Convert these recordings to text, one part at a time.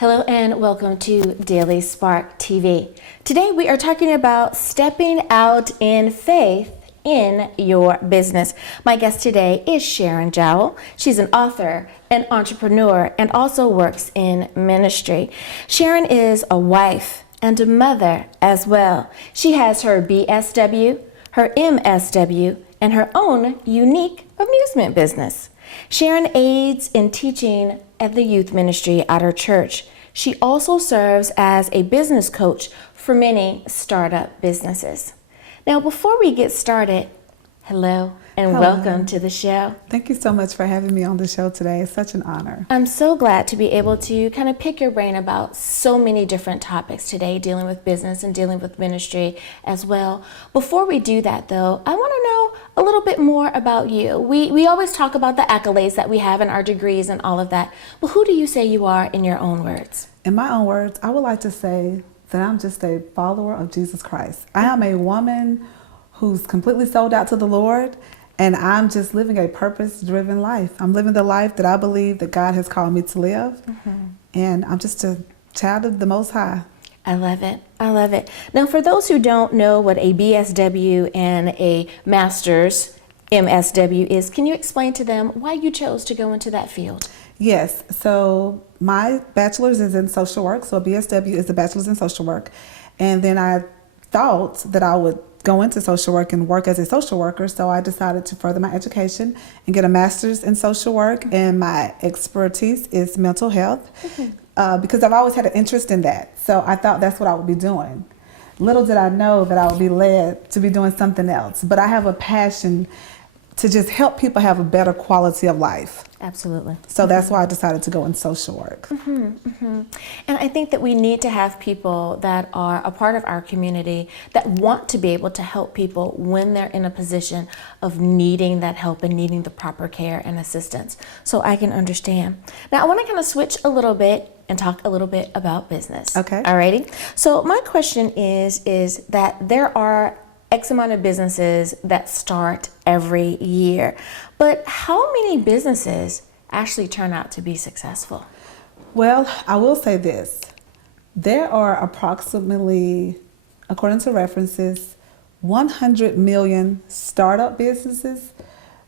Hello and welcome to Daily Spark TV. Today we are talking about stepping out in faith in your business. My guest today is Sharon Jawo. She's an author, an entrepreneur, and also works in ministry. Sharon is a wife and a mother as well. She has her BSW, her MSW, and her own unique amusement business. Sharon aids in teaching at the youth ministry at her church. She also serves as a business coach for many startup businesses. Now, before we get started, hello and welcome to the show. Thank you so much for having me on the show today. It's such an honor. I'm so glad to be able to kind of pick your brain about so many different topics today, dealing with business and dealing with ministry as well. Before we do that, though, I want to know a little bit more about you. We always talk about the accolades that we have and our degrees and all of that, but who do you say you are in your own words? In my own words, I would like to say that I'm just a follower of Jesus Christ. I am a woman who's completely sold out to the Lord, and I'm just living a purpose-driven life. I'm living the life that I believe that God has called me to live, and I'm just a child of the Most High. I love it. I love it. Now, for those who don't know what a BSW and a Master's MSW is, can you explain to them why you chose to go into that field? Yes, so my bachelor's is in social work, so a BSW is a bachelor's in social work, and then I thought that I would go into social work and work as a social worker, so I decided to further my education and get a master's in social work, and my expertise is mental health because I've always had an interest in that, so I thought that's what I would be doing. Little did I know that I would be led to be doing something else, but I have a passion to just help people have a better quality of life. Absolutely. So that's why I decided to go in social work. And I think that we need to have people that are a part of our community that want to be able to help people when they're in a position of needing that help and needing the proper care and assistance. So I can understand. Now I want to kind of switch a little bit and talk a little bit about business. Okay. Alrighty. So my question is that there are X amount of businesses that start every year, but how many businesses actually turn out to be successful? Well, I will say this. There are approximately, according to references, 100 million startup businesses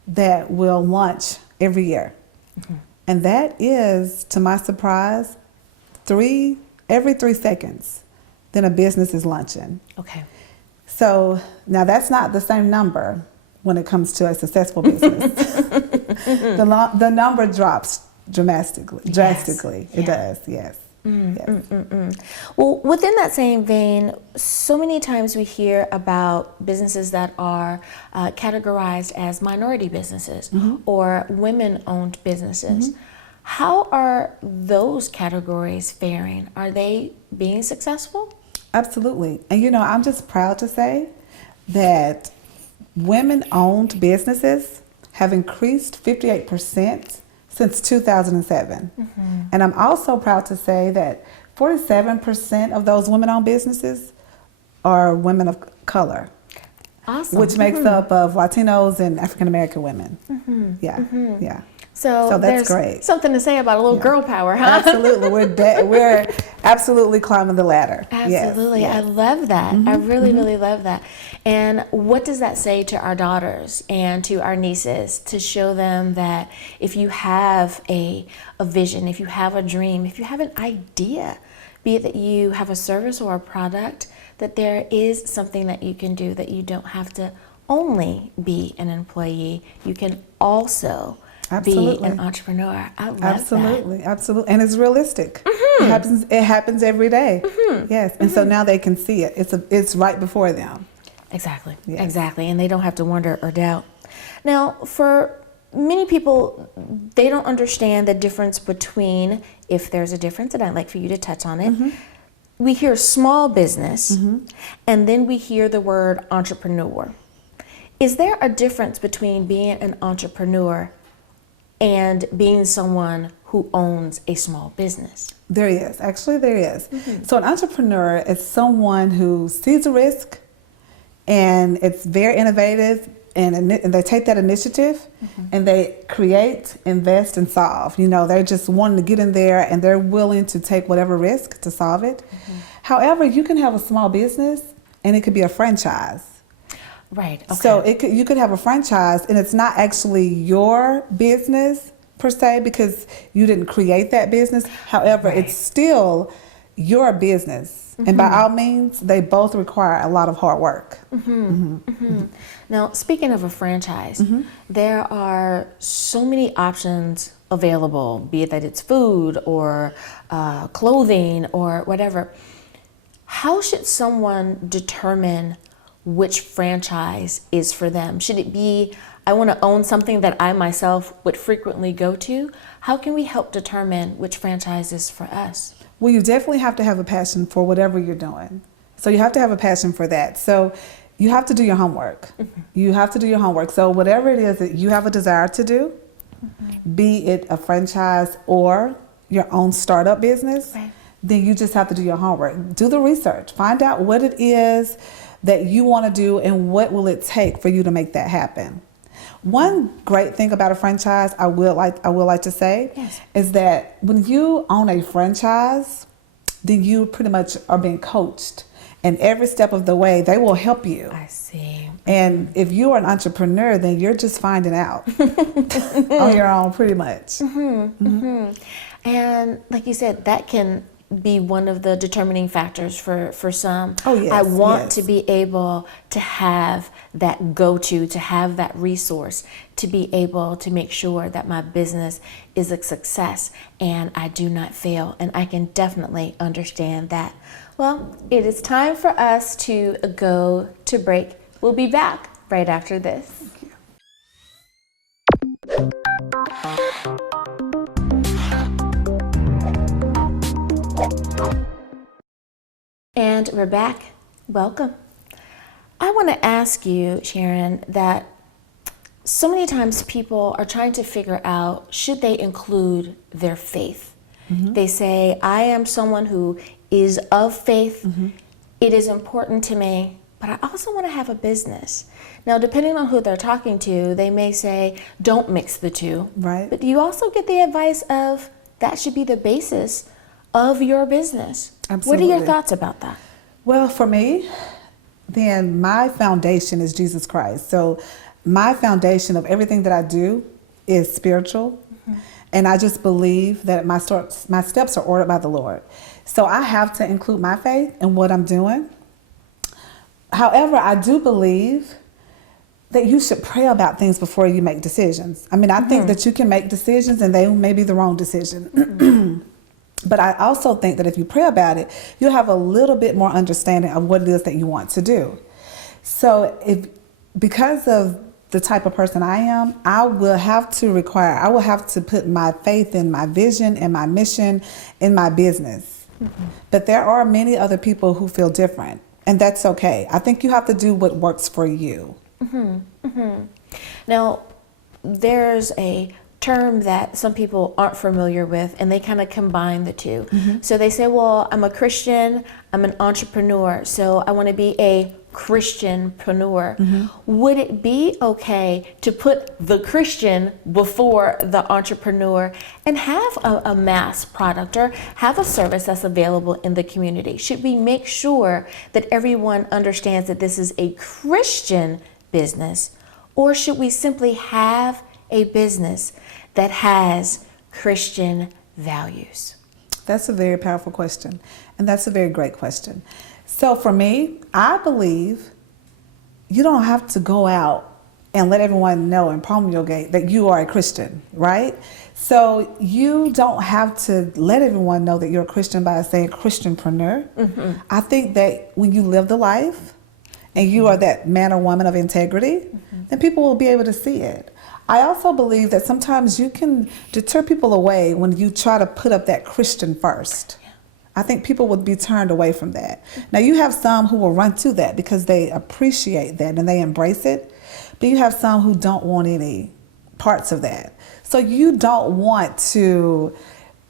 that will launch every year. And that is, to my surprise, every 3 seconds, then a business is launching. Okay. So now that's not the same number when it comes to a successful business. The number drops drastically. It does, yes. Well, within that same vein, so many times we hear about businesses that are categorized as minority businesses or women-owned businesses. How are those categories faring? Are they being successful? Absolutely. And you know, I'm just proud to say that women-owned businesses have increased 58% since 2007. And I'm also proud to say that 47% of those women-owned businesses are women of color. Awesome. Which makes up of Latinos and African-American women. Yeah. So that's there's great. Something to say about a little girl power, huh? Absolutely. We're absolutely climbing the ladder. Absolutely. Yes. I love that. I really love that. And what does that say to our daughters and to our nieces to show them that if you have a vision, if you have a dream, if you have an idea, be it that you have a service or a product, that there is something that you can do, that you don't have to only be an employee. You can also be an entrepreneur. I love that. Absolutely. And it's realistic. It happens every day. Yes. And so now they can see it. It's right before them. Exactly. Yes. Exactly. And they don't have to wonder or doubt. Now, for many people, they don't understand the difference between, if there's a difference, and I'd like for you to touch on it. We hear small business, and then we hear the word entrepreneur. Is there a difference between being an entrepreneur and being someone who owns a small business? There is. Actually, there is. So an entrepreneur is someone who sees a risk and it's very innovative and they take that initiative and they create, invest, and solve. They're just wanting to get in there and they're willing to take whatever risk to solve it. However, you can have a small business and it could be a franchise. Right. Okay. So you could have a franchise and it's not actually your business per se because you didn't create that business. However, it's still your business. And by all means, they both require a lot of hard work. Now, speaking of a franchise, there are so many options available, be it that it's food or clothing or whatever. How should someone determine which franchise is for them? Should it be, I want to own something that I myself would frequently go to? How can we help determine which franchise is for us? Well, you definitely have to have a passion for whatever you're doing. So you have to have a passion for that. So you have to do your homework. You have to do your homework. So whatever it is that you have a desire to do, be it a franchise or your own startup business, then you just have to do your homework. Do the research. Find out what it is that you want to do and what will it take for you to make that happen. One great thing about a franchise, I would like to say, is that when you own a franchise, then you pretty much are being coached, and every step of the way they will help you. I see. And if you are an entrepreneur, then you're just finding out on your own, pretty much. And like you said, that can be one of the determining factors for some. Oh, yes, I want to be able to have that go-to, to have that resource, to be able to make sure that my business is a success and I do not fail. And I can definitely understand that. Well, it is time for us to go to break. We'll be back right after this. And we're back. Welcome. I want to ask you, Sharon, that so many times people are trying to figure out, should they include their faith? They say, I am someone who is of faith. It is important to me, but I also want to have a business. Now, depending on who they're talking to, they may say, don't mix the two. Right. But you also get the advice of that should be the basis of your business. Absolutely. What are your thoughts about that? Well, for me, then my foundation is Jesus Christ. So my foundation of everything that I do is spiritual. And I just believe that my steps are ordered by the Lord. So I have to include my faith in what I'm doing. However, I do believe that you should pray about things before you make decisions. I mean, I think that you can make decisions and they may be the wrong decision. But I also think that if you pray about it, you'll have a little bit more understanding of what it is that you want to do. So because of the type of person I am, I will have to put my faith in my vision and my mission in my business. But there are many other people who feel different, and that's okay. I think you have to do what works for you. Now, There's a term that some people aren't familiar with, and they kind of combine the two. So they say, well, I'm a Christian, I'm an entrepreneur, so I want to be a Christianpreneur. Would it be okay to put the Christian before the entrepreneur and have a mass product or have a service that's available in the community? Should we make sure that everyone understands that this is a Christian business, or should we simply have a business that has Christian values? That's a very powerful question, and that's a very great question. So for me, I believe you don't have to go out and let everyone know and promulgate that you are a Christian, right? So you don't have to let everyone know that you're a Christian by saying Christianpreneur. I think that when you live the life and you are that man or woman of integrity, then people will be able to see it. I also believe that sometimes you can deter people away when you try to put up that Christian first. I think people would be turned away from that. Now, you have some who will run to that because they appreciate that and they embrace it, but you have some who don't want any parts of that. So you don't want to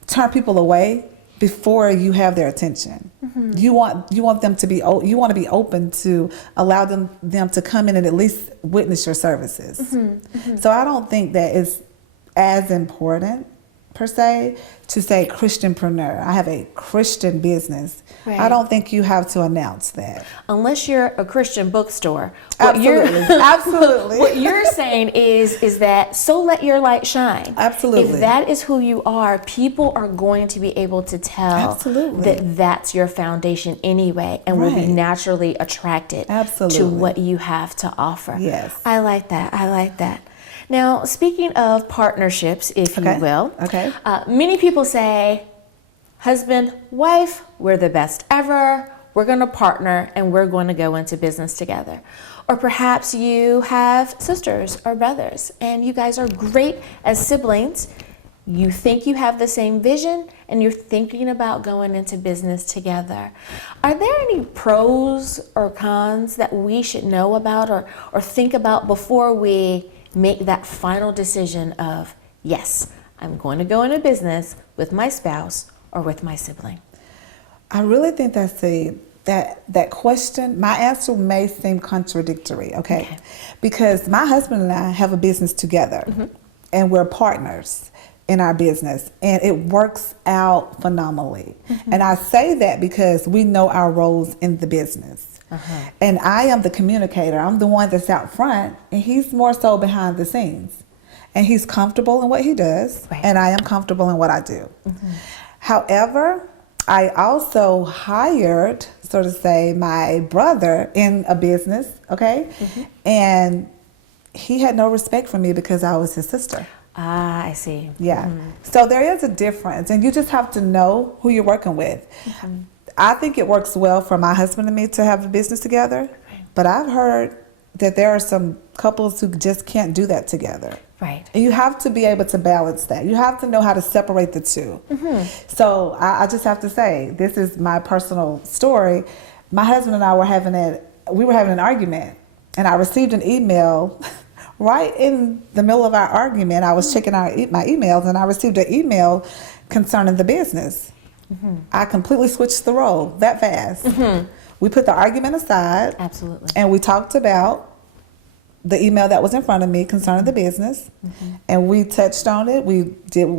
turn people away before you have their attention. You want them to be you want to be open to allow them to come in and at least witness your services. So I don't think that it's as important per se to say Christianpreneur. I have a Christian business. Right. I don't think you have to announce that. Unless you're a Christian bookstore. Absolutely. What you're saying is that so let your light shine. Absolutely. If that is who you are, people are going to be able to tell that that's your foundation anyway, and will be naturally attracted to what you have to offer. Yes. I like that. I like that. Now, speaking of partnerships, if you will, many people say, husband, wife, we're the best ever. We're going to partner and we're going to go into business together. Or perhaps you have sisters or brothers and you guys are great as siblings. You think you have the same vision and you're thinking about going into business together. Are there any pros or cons that we should know about or think about before we make that final decision of, yes, I'm going to go into business with my spouse or with my sibling? I really think that's that question, my answer may seem contradictory, okay? Because my husband and I have a business together and we're partners in our business and it works out phenomenally. And I say that because we know our roles in the business. And I am the communicator. I'm the one that's out front and he's more so behind the scenes. And he's comfortable in what he does and I am comfortable in what I do. However, I also hired, so to say, my brother in a business, and he had no respect for me because I was his sister. Ah, I see. Yeah. So there is a difference and you just have to know who you're working with. I think it works well for my husband and me to have a business together, but I've heard that there are some couples who just can't do that together. Right. And you have to be able to balance that. You have to know how to separate the two. So I just have to say, this is my personal story. My husband and I were having an argument, and I received an email right in the middle of our argument. I was checking my emails, and I received an email concerning the business. I completely switched the role that fast. We put the argument aside. Absolutely. And we talked about the email that was in front of me concerning the business. And we touched on it. We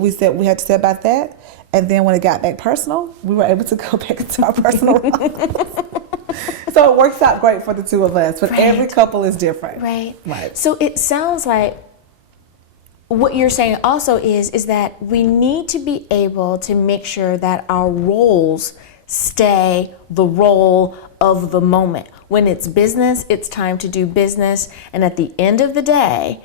said we had to say about that. And then when it got back personal, we were able to go back into our personal roles. So it works out great for the two of us. But every couple is different. Right. So it sounds like what you're saying also is that we need to be able to make sure that our roles stay the role of the moment. When it's business, it's time to do business. And at the end of the day,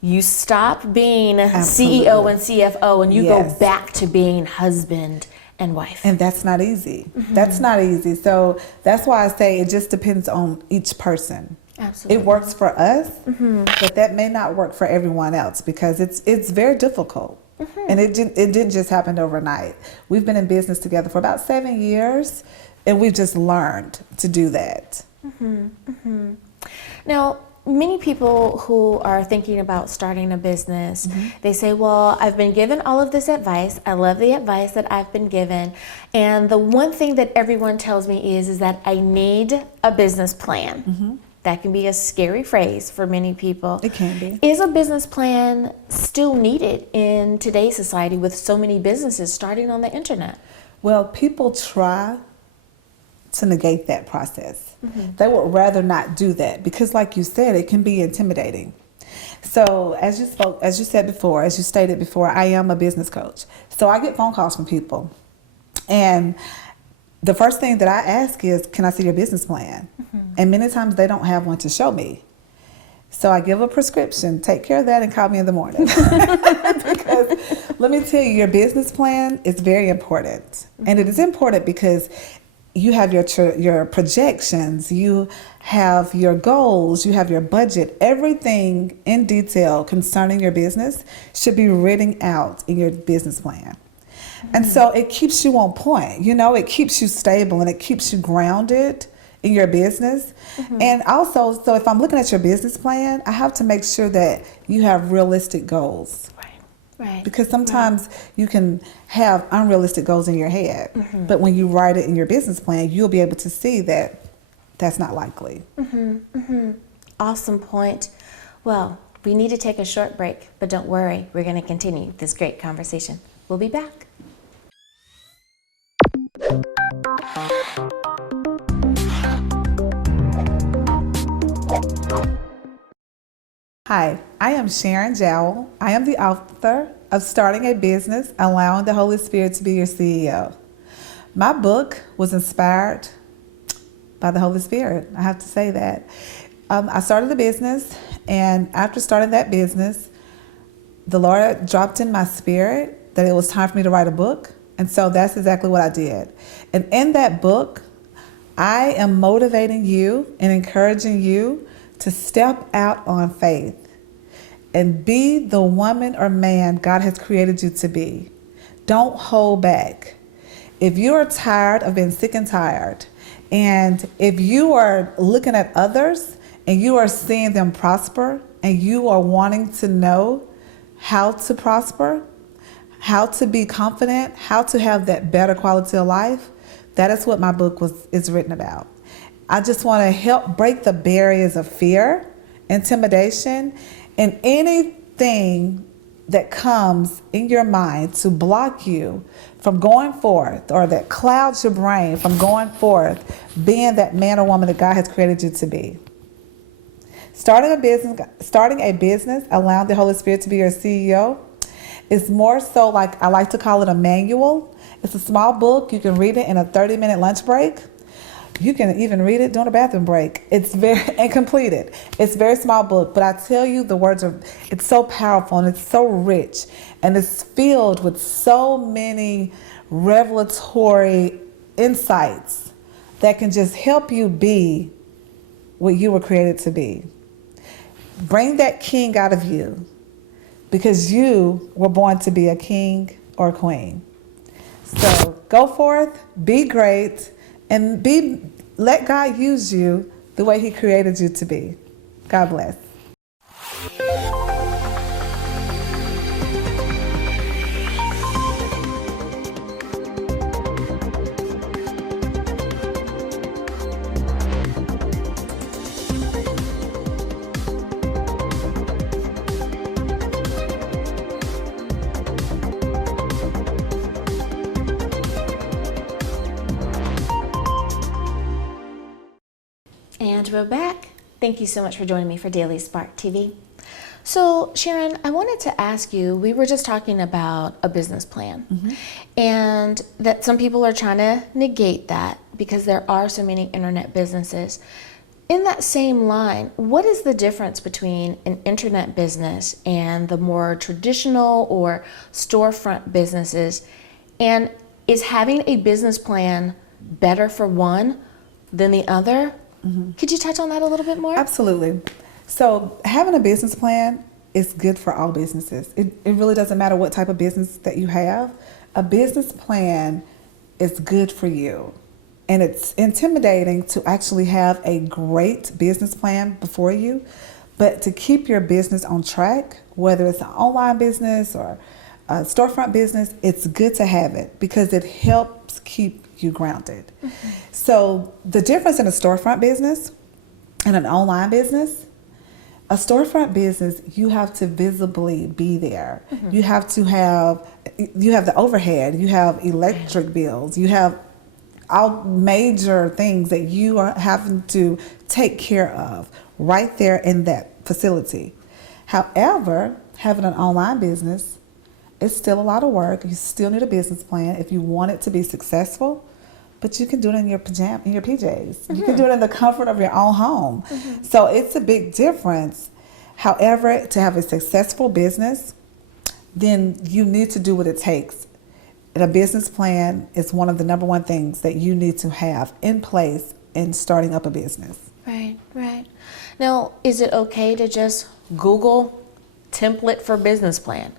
you stop being CEO and CFO and you go back to being husband and wife. And that's not easy. That's not easy. So that's why I say it just depends on each person. Absolutely. It works for us, but that may not work for everyone else because it's very difficult. And it didn't just happen overnight. We've been in business together for about 7 years, and we've just learned to do that. Now, many people who are thinking about starting a business, they say, well, I've been given all of this advice. I love the advice that I've been given. And the one thing that everyone tells me is that I need a business plan. That can be a scary phrase for many people. It can be. Is a business plan still needed in today's society with so many businesses starting on the internet? Well, people try to negate that process. They would rather not do that because, like you said, it can be intimidating. So as you stated before, I am a business coach. So I get phone calls from people. And the first thing that I ask is, can I see your business plan? And many times they don't have one to show me. So I give a prescription, take care of that and call me in the morning. Because let me tell you, your business plan is very important. And it is important because you have your projections, you have your goals, you have your budget. Everything in detail concerning your business should be written out in your business plan. And so it keeps you on point, it keeps you stable and it keeps you grounded in your business. And also, so if I'm looking at your business plan, I have to make sure that you have realistic goals. Right. Because sometimes you can have unrealistic goals in your head, but when you write it in your business plan, you'll be able to see that that's not likely. Awesome point. Well, we need to take a short break, but don't worry, we're going to continue this great conversation. We'll be back. Hi, I am Sharon Jawo. I am the author of Starting a Business, Allowing the Holy Spirit to be Your CEO. My book was inspired by the Holy Spirit. I have to say that. I started a business, and after starting that business, the Lord dropped in my spirit that it was time for me to write a book. And so that's exactly what I did. And in that book, I am motivating you and encouraging you to step out on faith and be the woman or man God has created you to be. Don't hold back. If you are tired of being sick and tired, and if you are looking at others and you are seeing them prosper and you are wanting to know how to prosper, how to be confident, how to have that better quality of life, that is what my book is written about. I just want to help break the barriers of fear, intimidation, and anything that comes in your mind to block you from going forth, or that clouds your brain from going forth, being that man or woman that God has created you to be. Starting a business, allowing the Holy Spirit to be your CEO, is more so like, I like to call it a manual. It's a small book. You can read it in a 30-minute lunch break. You can even read it during a bathroom break. It's and complete it. It's a very small book, but I tell you, it's so powerful and it's so rich, and it's filled with so many revelatory insights that can just help you be what you were created to be. Bring that king out of you, because you were born to be a king or a queen. So go forth, be great, and let God use you the way He created you to be. God bless. And we're back. Thank you so much for joining me for Daily Spark TV. So, Sharon, I wanted to ask you, we were just talking about a business plan, and that some people are trying to negate that because there are so many internet businesses. In that same line, what is the difference between an internet business and the more traditional or storefront businesses? And is having a business plan better for one than the other? Could you touch on that a little bit more? Absolutely. So having a business plan is good for all businesses. It really doesn't matter what type of business that you have. A business plan is good for you. And it's intimidating to actually have a great business plan before you, but to keep your business on track, whether it's an online business or a storefront business, it's good to have it because it helps keep you grounded. So the difference in a storefront business and an online business, a storefront business, you have to visibly be there. You have the overhead, you have electric bills, you have all major things that you are having to take care of right there in that facility. However, having an online business, it's still a lot of work. You still need a business plan if you want it to be successful, but you can do it in your PJs. You can do it in the comfort of your own home. So it's a big difference. However, to have a successful business, then you need to do what it takes. And a business plan is one of the number one things that you need to have in place in starting up a business. Right, right. Now, is it okay to just Google template for business plan?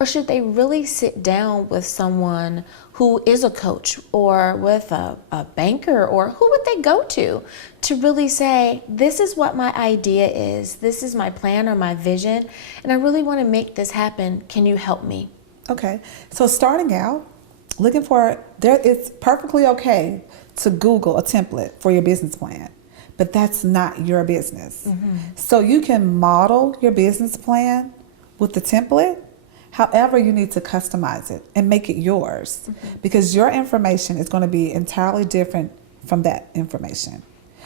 Or should they really sit down with someone who is a coach or with a banker, or who would they go to really say, this is what my idea is, this is my plan or my vision, and I really want to make this happen. Can you help me? Okay, so starting out, it's perfectly okay to Google a template for your business plan, but that's not your business. So you can model your business plan with the template. However, you need to customize it and make it yours, because your information is going to be entirely different from that information.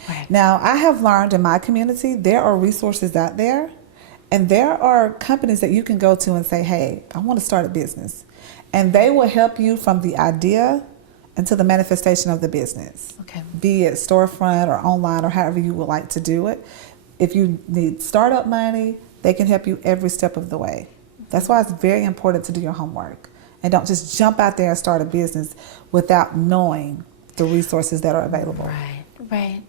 Right. Now, I have learned in my community, there are resources out there, and there are companies that you can go to and say, hey, I want to start a business. And they will help you from the idea until the manifestation of the business. Okay. Be it storefront or online or however you would like to do it. If you need startup money, they can help you every step of the way. That's why it's very important to do your homework and don't just jump out there and start a business without knowing the resources that are available. Right, right.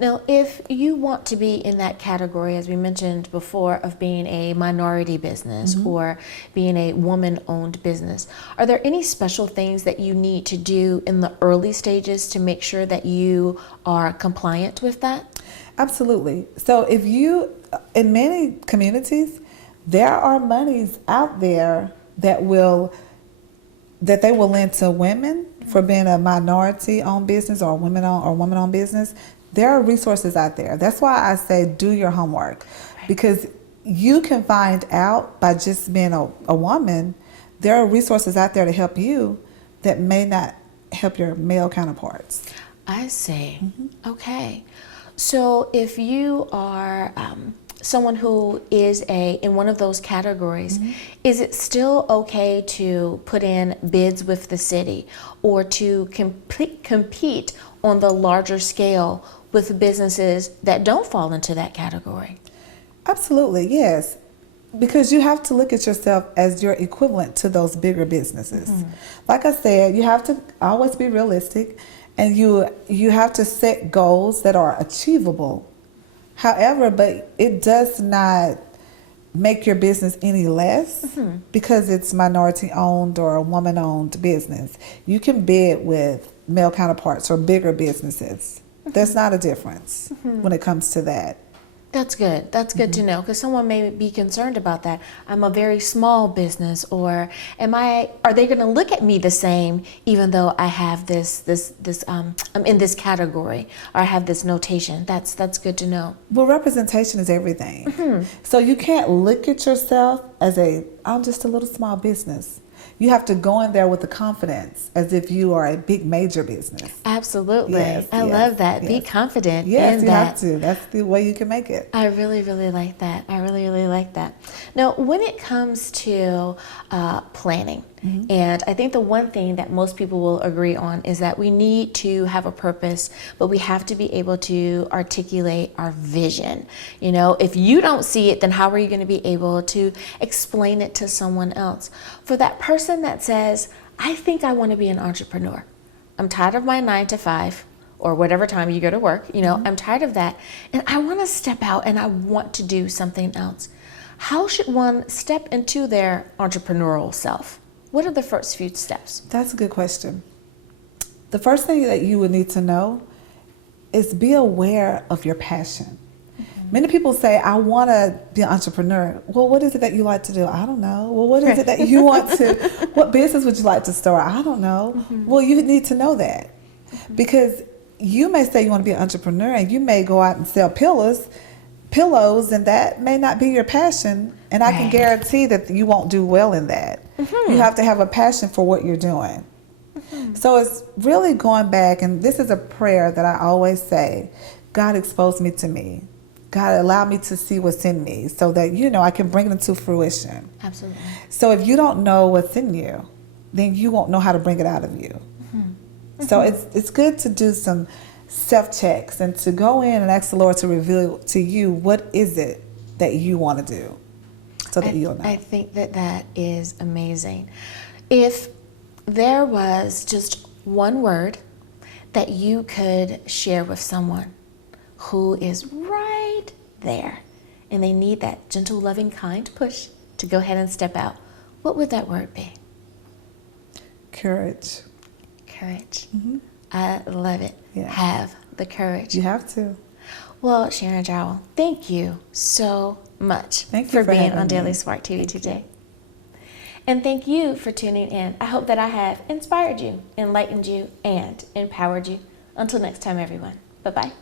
Now, if you want to be in that category, as we mentioned before, of being a minority business or being a woman-owned business, are there any special things that you need to do in the early stages to make sure that you are compliant with that? Absolutely. So in many communities, there are monies out there that they will lend to women for being a minority-owned business or woman-owned business. There are resources out there. That's why I say do your homework, because you can find out by just being a woman. There are resources out there to help you that may not help your male counterparts. I see. Okay. So if you are someone who is in one of those categories, is it still okay to put in bids with the city or to compete on the larger scale with businesses that don't fall into that category? Absolutely, yes. Because you have to look at yourself as your equivalent to those bigger businesses. Like I said, you have to always be realistic, and you have to set goals that are achievable. However, but it does not make your business any less because it's minority owned or a woman owned business. You can bid with male counterparts or bigger businesses. There's not a difference when it comes to that. That's good. That's good to know, because someone may be concerned about that. I'm a very small business, or are they going to look at me the same even though I have I'm in this category, or I have this notation? That's good to know. Well, representation is everything. So you can't look at yourself as I'm just a little small business. You have to go in there with the confidence as if you are a big major business. Absolutely. Yes, I love that. Be confident yes, in you that. have to. That's the way you can make it. I really, really like that. I really, really like that. Now, when it comes to planning, and I think the one thing that most people will agree on is that we need to have a purpose, but we have to be able to articulate our vision. You know, if you don't see it, then how are you going to be able to explain it to someone else? For that person that says, I think I want to be an entrepreneur. I'm tired of my 9 to 5 or whatever time you go to work. You know, I'm tired of that, and I want to step out and I want to do something else. How should one step into their entrepreneurial self? What are the first few steps? That's a good question. The first thing that you would need to know is be aware of your passion. Many people say, I want to be an entrepreneur. Well, what is it that you like to do? I don't know. Well, what is it that you want to, what business would you like to start? I don't know. Well, you need to know that, because you may say you want to be an entrepreneur and you may go out and sell pillows, and that may not be your passion. And I can guarantee that you won't do well in that. You have to have a passion for what you're doing. So it's really going back, and this is a prayer that I always say, God expose me to me. God allow me to see what's in me so that, I can bring it into fruition. Absolutely. So if you don't know what's in you, then you won't know how to bring it out of you. So it's good to do some self-checks and to go in and ask the Lord to reveal to you what is it that you want to do so that you'll know. I think that is amazing. If there was just one word that you could share with someone who is there and they need that gentle, loving, kind push to go ahead and step out, what would that word be? Courage. Courage. Mm-hmm. I love it. Yeah. Have the courage. You have to. Well, Sharon Jawo, thank you so much Thank you for being having on Daily me. Spark TV Thank today. And thank you for tuning in. I hope that I have inspired you, enlightened you, and empowered you. Until next time, everyone. Bye-bye.